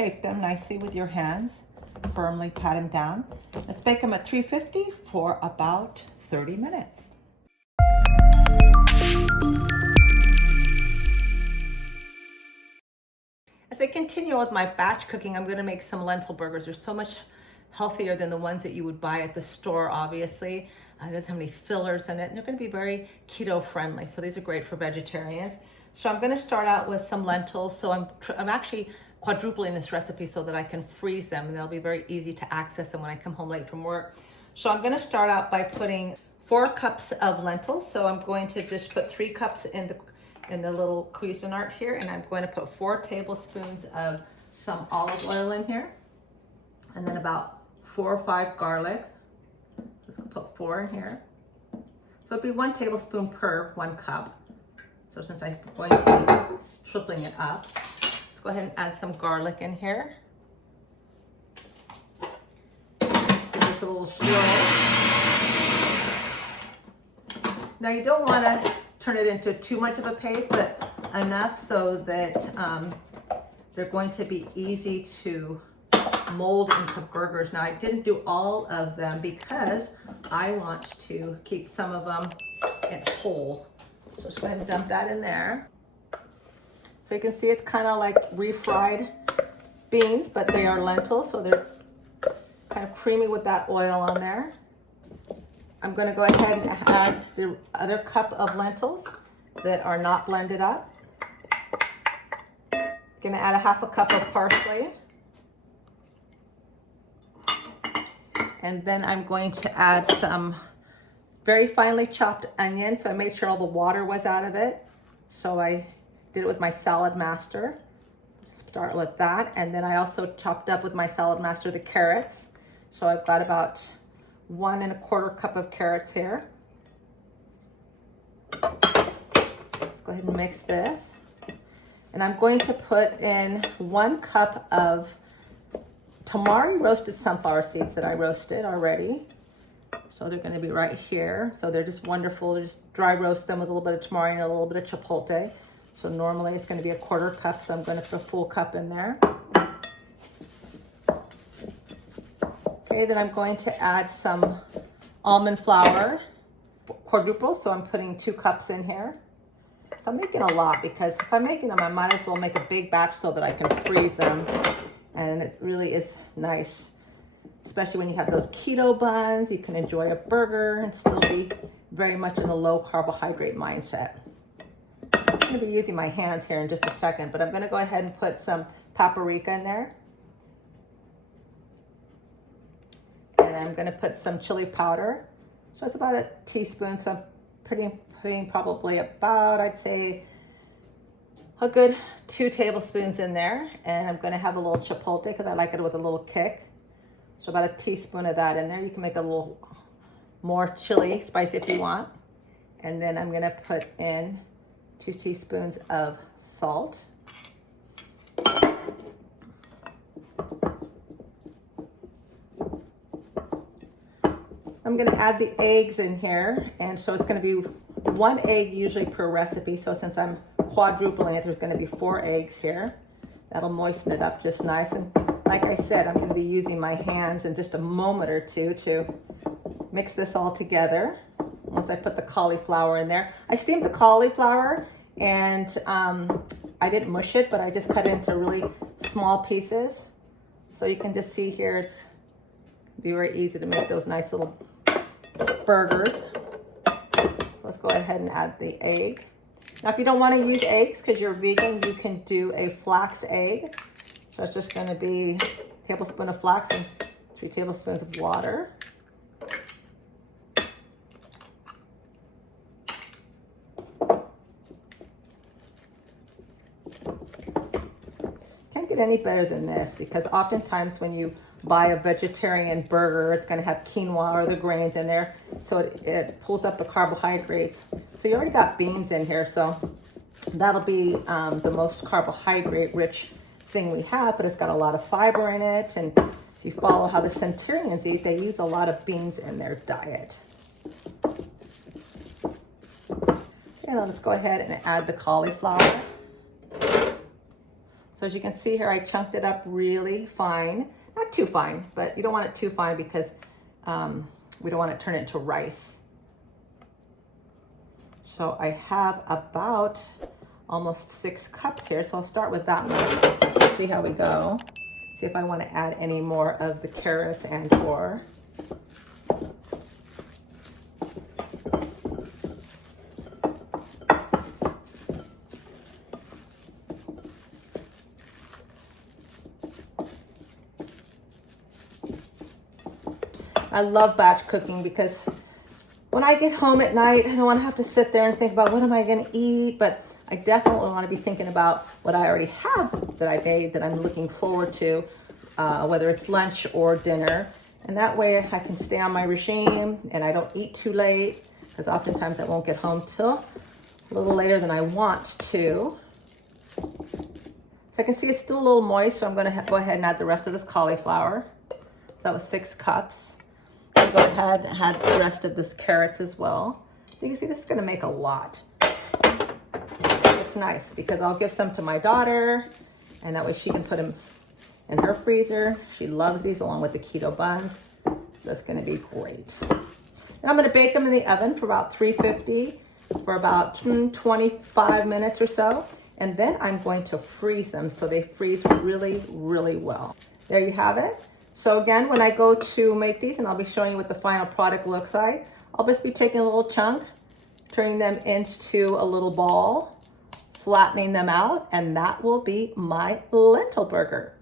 shape them nicely with your hands. Firmly pat them down. Let's bake them at 350 for about 30 minutes. As I continue with my batch cooking, I'm going to make some lentil burgers. They're so much healthier than the ones that you would buy at the store, obviously. It doesn't have any fillers in it. And they're going to be very keto friendly. So these are great for vegetarians. So I'm going to start out with some lentils. So I'm actually quadrupling this recipe so that I can freeze them, and they'll be very easy to access them when I come home late from work. So I'm going to start out by putting 4 cups of lentils. So I'm going to just put 3 cups in the little Cuisinart here, and I'm going to put 4 tablespoons of some olive oil in here, and then about 4 or 5 garlics. Just gonna put 4 in here. So it'd be 1 tablespoon per 1 cup. So since I'm going to be tripling it up, let's go ahead and add some garlic in here. Give this a little swirl. Now you don't want to turn it into too much of a paste, but enough so that they're going to be easy to mold into burgers. Now I didn't do all of them because I want to keep some of them in whole. So let's go ahead and dump that in there. So you can see it's kind of like refried beans, but they are lentils, so they're kind of creamy with that oil on there. I'm going to go ahead and add the other cup of lentils that are not blended up. Going to add 1/2 cup of parsley. And then I'm going to add some very finely chopped onion. So I made sure all the water was out of it. So I did it with my Salad Master. Start with that. And then I also chopped up with my Salad Master the carrots. So I've got about 1 1/4 cup of carrots here. Let's go ahead and mix this. And I'm going to put in 1 cup of tamari roasted sunflower seeds that I roasted already. So they're going to be right here. So they're just wonderful. Just dry roast them with a little bit of tamari and a little bit of chipotle. So normally it's going to be 1/4 cup, so I'm going to put a full cup in there. Okay, then I'm going to add some almond flour, quadruple, so I'm putting 2 cups in here. So I'm making a lot because if I'm making them, I might as well make a big batch so that I can freeze them. And it really is nice, especially when you have those keto buns. You can enjoy a burger and still be very much in the low carbohydrate mindset. I'm going to be using my hands here in just a second, but I'm going to go ahead and put some paprika in there. And I'm going to put some chili powder. So it's about 1 teaspoon. So I'm putting probably about, I'd say, a good 2 tablespoons in there. And I'm going to have a little chipotle because I like it with a little kick. So about 1 teaspoon of that in there. You can make a little more chili spicy if you want. And then I'm going to put in 2 teaspoons of salt. I'm going to add the eggs in here. And so it's going to be 1 egg usually per recipe. So since I'm quadrupling it, there's going to be 4 eggs here. That'll moisten it up just nice. And like I said, I'm going to be using my hands in just a moment or two to mix this all together. Once I put the cauliflower in there, I steamed the cauliflower and I didn't mush it, but I just cut it into really small pieces. So you can just see here, it's be very easy to make those nice little burgers. Let's go ahead and add the egg. Now, if you don't want to use eggs because you're vegan, you can do a flax egg. So it's just going to be a tablespoon of flax and 3 tablespoons of water. Can't get any better than this because oftentimes when you buy a vegetarian burger, it's going to have quinoa or the grains in there, so it pulls up the carbohydrates. So you already got beans in here, so that'll be the most carbohydrate rich thing we have, but it's got a lot of fiber in it. And if you follow how the centurions eat, they use a lot of beans in their diet. Okay, now let's go ahead and add the cauliflower. So as you can see here, I chunked it up really fine. Not too fine, but you don't want it too fine because we don't want to turn it into rice. So I have about almost 6 cups here. So I'll start with that one. See how we go. See if I want to add any more of the carrots and or. I love batch cooking because when I get home at night, I don't want to have to sit there and think about what am I going to eat, but I definitely want to be thinking about what I already have that I made that I'm looking forward to, whether it's lunch or dinner. And that way I can stay on my regime and I don't eat too late, because oftentimes I won't get home till a little later than I want to. So I can see it's still a little moist, so I'm going to go ahead and add the rest of this cauliflower. So that was 6 cups. I'll go ahead and add the rest of this carrots as well. So you can see this is going to make a lot. It's nice because I'll give some to my daughter, and that way she can put them in her freezer. She loves these along with the keto buns. That's going to be great. And I'm going to bake them in the oven for about 350 for about 25 minutes or so. And then I'm going to freeze them so they freeze really, really well. There you have it. So again, when I go to make these, and I'll be showing you what the final product looks like, I'll just be taking a little chunk, turning them into a little ball, flattening them out, and that will be my lentil burger.